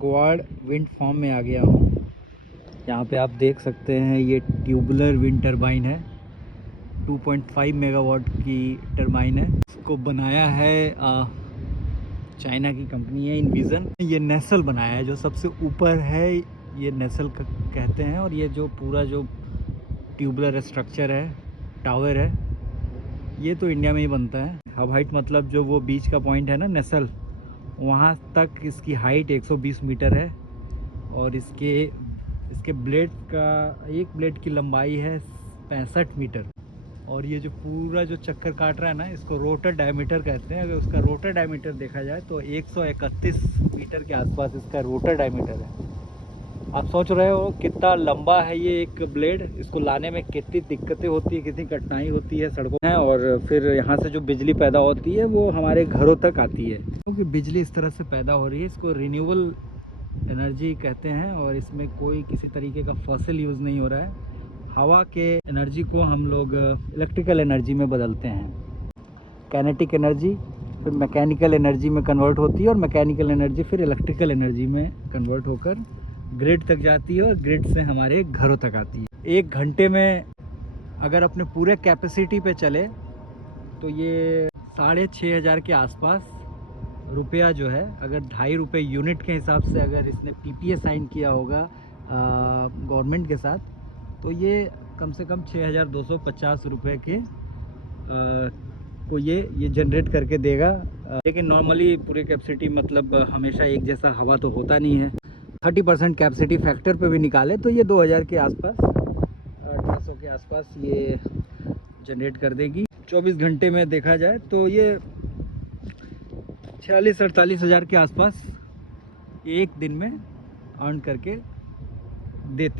कागवाड़ wind farm में आ गया हूँ। यहाँ पे आप देख सकते हैं ये ट्यूबुलर विंड टरबाइन है। 2.5 मेगावाट की टरबाइन है। इसको बनाया है चाइना की कंपनी है इनविजन। ये नेसल बनाया है, जो सबसे ऊपर है ये नेसल कहते हैं। और ये जो पूरा जो ट्यूबुलर स्ट्रक्चर है, टावर है, ये तो इंडिया में ही बनता है। हब हाइट मतलब जो वो बीच का पॉइंट है ना नेसल, वहाँ तक इसकी हाइट 120 मीटर है। और इसके ब्लेड का, एक ब्लेड की लंबाई है 65 मीटर। और ये जो पूरा जो चक्कर काट रहा है ना, इसको रोटर डायमीटर कहते हैं। अगर उसका रोटर डायमीटर देखा जाए तो 131 मीटर के आसपास इसका रोटर डायमीटर है। आप सोच रहे हो कितना लंबा है ये एक ब्लेड। इसको लाने में कितनी दिक्कतें होती है, कितनी कठिनाई होती है सड़कों में। और फिर यहाँ से जो बिजली पैदा होती है वो हमारे घरों तक आती है। क्योंकि बिजली इस तरह से पैदा हो रही है, इसको रिन्यूएबल एनर्जी कहते हैं। और इसमें कोई किसी तरीके का फॉसिल यूज़ नहीं हो रहा है। हवा के एनर्जी को हम लोग इलेक्ट्रिकल एनर्जी में बदलते हैं। काइनेटिक एनर्जी फिर मैकेनिकल एनर्जी में कन्वर्ट होती है, और मैकेनिकल एनर्जी फिर इलेक्ट्रिकल एनर्जी में कन्वर्ट होकर ग्रिड तक जाती है, और ग्रिड से हमारे घरों तक आती है। 1 घंटे में अगर अपने पूरे कैपेसिटी पे चले तो ये 6,500 के आसपास रुपया जो है, अगर 2.5 रुपये यूनिट के हिसाब से अगर इसने पीपीए साइन किया होगा गवर्नमेंट के साथ, तो ये कम से कम 6,250 रुपये के को ये जनरेट करके देगा। लेकिन नॉर्मली पूरी कैपेसिटी मतलब हमेशा एक जैसा हवा तो होता नहीं है। 30% कैपेसिटी फैक्टर पे भी निकाले तो ये 2000 के आसपास, 250 के आसपास ये जनरेट कर देगी। 24 घंटे में देखा जाए तो ये 46-48 हज़ार के आसपास एक दिन में अर्न करके देती।